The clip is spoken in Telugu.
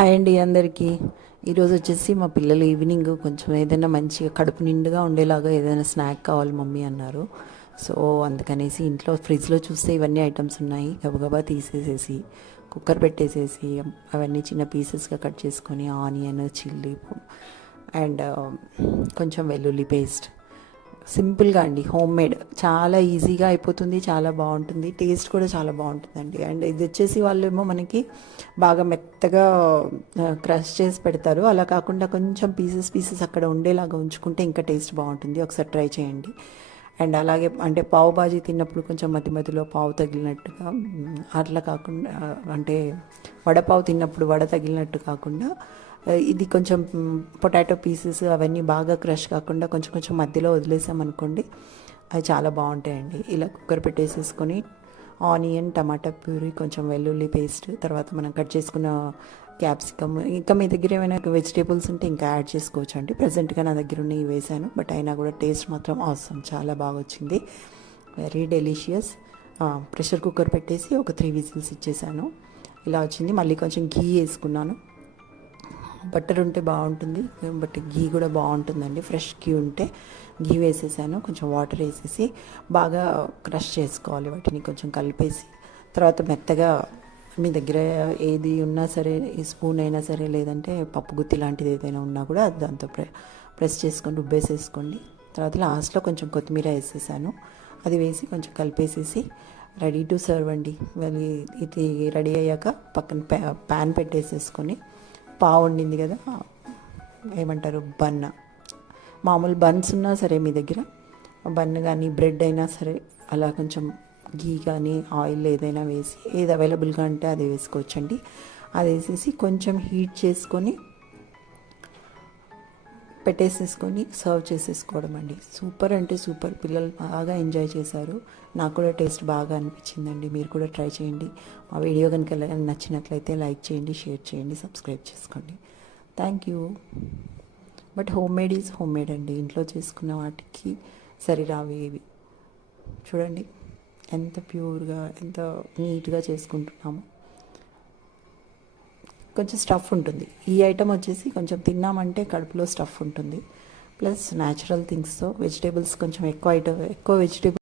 హాయ్ అండి అందరికీ. ఈరోజు వచ్చేసి మా పిల్లలు ఈవినింగ్ కొంచెం ఏదైనా మంచిగా కడుపు నిండుగా ఉండేలాగా ఏదైనా స్నాక్ కావాలి మమ్మీ అన్నారు. సో అందుకనేసి ఇంట్లో ఫ్రిడ్జ్లో చూస్తే ఇవన్నీ ఐటమ్స్ ఉన్నాయి. గబగబా తీసేసేసి కుక్కర్ పెట్టేసేసి అవన్నీ చిన్న పీసెస్గా కట్ చేసుకొని ఆనియన్, చిల్లీ అండ్ కొంచెం వెల్లుల్లి పేస్ట్, సింపుల్గా అండి, హోమ్ మేడ్, చాలా ఈజీగా అయిపోతుంది, చాలా బాగుంటుంది, టేస్ట్ కూడా చాలా బాగుంటుందండి. అండ్ ఇది వచ్చేసి వాళ్ళేమో మనకి బాగా మెత్తగా క్రష్ చేసి పెడతారు. అలా కాకుండా కొంచెం పీసెస్ అక్కడ ఉండేలాగా ఉంచుకుంటే ఇంకా టేస్ట్ బాగుంటుంది. ఒకసారి ట్రై చేయండి. అండ్ అలాగే అంటే పావు బాజీ తిన్నప్పుడు కొంచెం మధ్య మధ్యలో పావు తగిలినట్టుగా, అట్లా కాకుండా అంటే వడపావు తిన్నప్పుడు వడ తగిలినట్టు కాకుండా ఇది కొంచెం పొటాటో పీసెస్ అవన్నీ బాగా క్రష్ కాకుండా కొంచెం కొంచెం మధ్యలో వదిలేసామనుకోండి, అవి చాలా బాగుంటాయండి. ఇలా కుక్కర్ పెట్టేసేసుకొని ఆనియన్, టమాటా ప్యూరీ, కొంచెం వెల్లుల్లి పేస్ట్, తర్వాత మనం కట్ చేసుకున్న క్యాప్సికమ్, ఇంకా మీ దగ్గర ఏమైనా వెజిటేబుల్స్ ఉంటే ఇంకా యాడ్ చేసుకోవచ్చు అండి. ప్రజెంట్గా నా దగ్గర ఉన్నవి వేసాను, బట్ అయినా కూడా టేస్ట్ మాత్రం అవసరం, చాలా బాగా వచ్చింది, వెరీ డెలిషియస్. ప్రెషర్ కుక్కర్ పెట్టేసి ఒక 3 విజిల్స్ ఇచ్చేసాను. ఇలా వచ్చింది. మళ్ళీ కొంచెం ఘీ వేసుకున్నాను. బట్టర్ ఉంటే బాగుంటుంది, బట్ ఘీ కూడా బాగుంటుందండి. ఫ్రెష్ ఘీ ఉంటే ఘీ వేసేసాను. కొంచెం వాటర్ వేసేసి బాగా క్రష్ చేసుకోవాలి వాటిని, కొంచెం కలిపేసి తర్వాత మెత్తగా మీ దగ్గర ఏది ఉన్నా సరే, ఈ స్పూన్ అయినా సరే, లేదంటే పప్పు గుత్తి లాంటిది ఏదైనా ఉన్నా కూడా దాంతో ప్రెస్ చేసుకొని రుబ్బేసేసుకోండి. తర్వాత లాస్ట్లో కొంచెం కొత్తిమీర వేసేసాను. అది వేసి కొంచెం కలిపేసేసి రెడీ టు సర్వ్ అండి. మళ్ళీ ఇది రెడీ అయ్యాక పక్కన ప్యాన్ పెట్టేసేసుకొని పావు వండింది కదా, ఏమంటారు, బన్, మామూలు బన్స్ ఉన్నా సరే మీ దగ్గర, బన్ కానీ బ్రెడ్ అయినా సరే, అలా కొంచెం ఘీ కానీ ఆయిల్ ఏదైనా వేసి, ఏది అవైలబుల్గా అంటే అది వేసుకోవచ్చండి. అది వేసేసి కొంచెం హీట్ చేసుకొని పెట్టేసేసుకొని సర్వ్ చేసేసుకోవడం అండి. సూపర్ అంటే సూపర్, పిల్లలు బాగా ఎంజాయ్ చేశారు. నాకు కూడా టేస్ట్ బాగా అనిపించిందండి. మీరు కూడా ట్రై చేయండి. మా వీడియో కనుక నచ్చినట్లయితే లైక్ చేయండి, షేర్ చేయండి, సబ్స్క్రైబ్ చేసుకోండి. Thank you. But home made is home made అండి. ఇంట్లో చేసుకున్న వాటికి సరిరావి ఇవి. చూడండి ఎంత ప్యూర్గా, ఎంత నీట్గా చేసుకుంటున్నాము. కొంచెం స్టఫ్ ఉంటుంది. ఈ ఐటమ్ వచ్చేసి కొంచెం తిన్నామంటే కడుపులో స్టఫ్ ఉంటుంది, ప్లస్ న్యాచురల్ థింగ్స్తో వెజిటేబుల్స్ కొంచెం ఎక్కువ వెజిటేబుల్